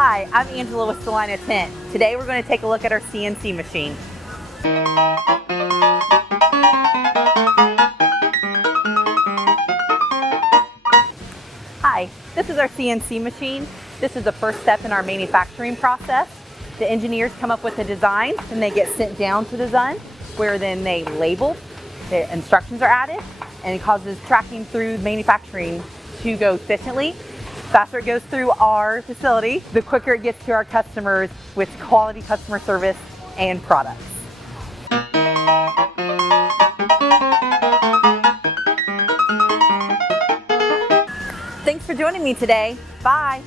Hi, I'm Angela with Celina Tent. Today we're going to take a look at our CNC machine. Hi, this is our CNC machine. This is the first step in our manufacturing process. The engineers come up with a design, and they get sent down to design, where then they label, the instructions are added, and it causes tracking through manufacturing to go efficiently. The faster it goes through our facility, the quicker it gets to our customers with quality customer service and products. Thanks for joining me today. Bye.